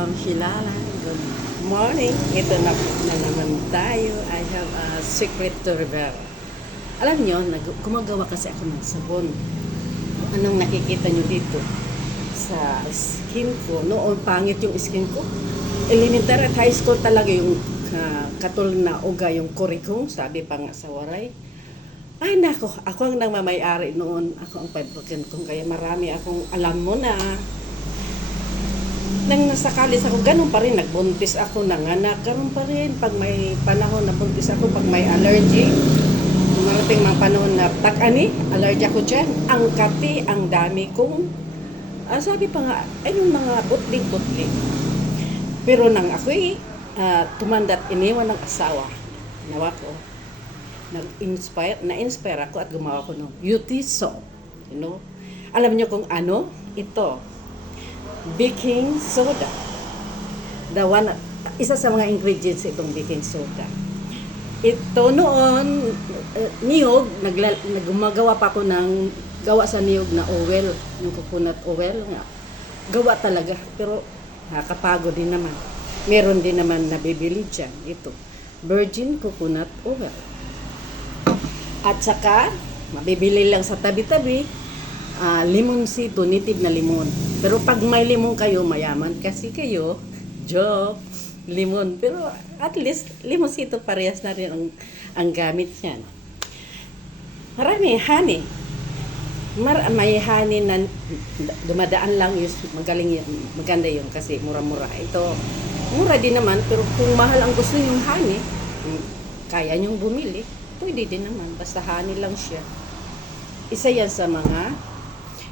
Ma'am Shilala. Good morning. Ito na naman tayo. I have a secret to reveal. Alam nyo, gumagawa kasi ako ng sabon. Anong nakikita nyo dito? Sa skin ko. Noon, pangit yung skin ko. Elementary at high school talaga yung katulad na uga yung kurikong. Sabi pa nga sa waray. Ay nako, ako ang nangmamayari noon. Ako ang paibukin kong kaya marami akong alam mo na. Nang nasa college ako, ganun pa rin. Nagbuntis ako, nanganak. Ganun pa rin. Pag may panahon na buntis ako, pag may allergy, marating mga panahon na tak-ani, allergy ako dyan. Ang kati, ang dami kong, sabi pa nga, ay yung mga butling-butling. Pero nang ako'y tumandat, iniwan ng asawa. Nawa ko. Na-inspire ako at gumawa ko ng beauty soap. You know? Alam niyo kung ano? Ito. Baking soda. Isa sa mga ingredients itong baking soda. Ito noon, niyog, gumagawa pa ako ng gawa sa niyog na oil, yung coconut oil nga. Gawa talaga, pero nakakapagod din naman. Meron din naman nabibili dyan. Ito, virgin coconut oil. At saka, mabibili lang sa tabi-tabi, lemon seed, native na limon. Pero pag may limon kayo, mayaman kasi kayo, joke, limon. Pero at least, lemon seed parehas na rin ang gamit niyan. Marami, honey. May honey na dumadaan lang, magaling yun, maganda yun kasi mura-mura. Ito, mura din naman, pero kung mahal ang gusto yung honey, kaya nyong bumili. Pwede din naman, basta honey lang siya. Isa yan sa mga,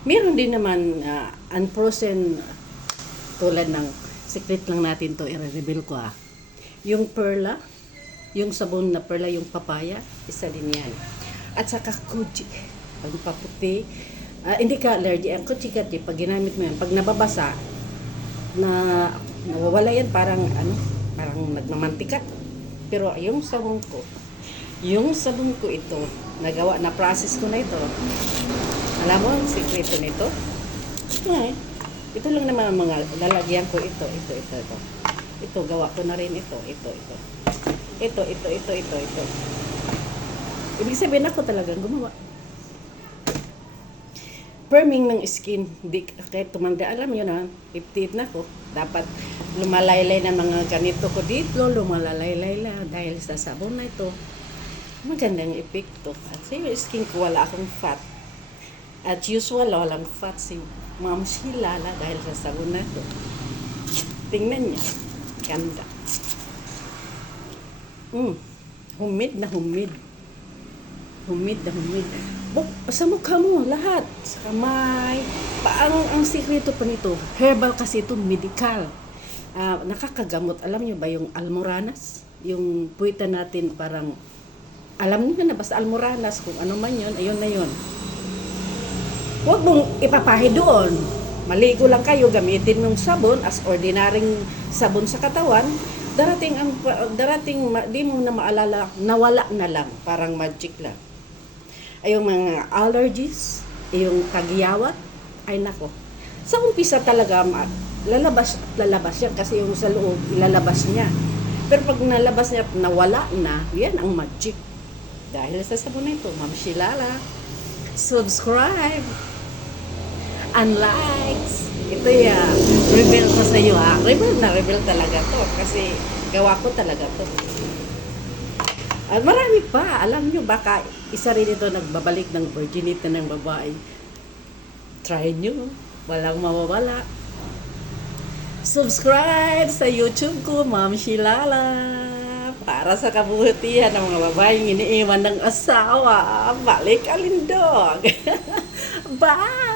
meron din naman unfrozen, tulad ng, secret lang natin to, i-reveal ko yung perla, yung sabon na perla, yung papaya, isa din yan. At saka kuchi, pag paputi, hindi ka allergy, ang kuchi pag ginamit mo yan, pag nababasa, nawawala yan, parang nagmamantika. Pero yung sabon ko ito, nagawa, na-process ko na ito. Alam mo ang sikreto nito? Ito lang naman ang mga lalagyan ko ito. Ito, gawa ko na rin ito. Ito. Ibig sabihin ako talagang gumawa. Firming ng skin. Kahit tumanda, alam yun 58 na ako. Dapat lumalaylay na mga ganito ko dito. Lumalaylay dahil sa sabon na ito. Magandang epekto. Kasi yung skin ko wala akong fat. At usual walang fat si Ma'am Shilala dahil sa sabon na ito. Tingnan niya. Ganda. Humid na humid. Humid na humid. Sa mukha mo, lahat. Sa kamay. Ang sikreto pa nito, herbal kasi ito, medical. Nakakagamot. Alam niyo ba yung almoranas? Yung puwita natin parang alam niyo na basta almoranas, kung ano man yun, ayun na yun. Huwag mong ipapahi doon. Maligo lang kayo, gamitin mong sabon as ordinaryong sabon sa katawan. Darating di mo na maalala, nawala na lang, parang magic lang. Ay yung mga allergies, yung tagyawat, ay nako. Sa umpisa talaga, lalabas yan kasi yung sa loob, ilalabas niya. Pero pag nalabas niya, nawala na, yan ang magic. Dahil sa sabon na ito, Ma'am Shilala, subscribe and likes. Ito reveal ko sa iyo reveal talaga to kasi gawa ko talaga to. At marami pa, alam nyo, baka isa rin ito nagbabalik ng virginity ng babae. Try nyo, walang mawawala. Subscribe sa YouTube ko, Ma'am Shilala. Para sa kabutihan ng mga babaeng iniiwan ng asawa. Balik alindog. Bye!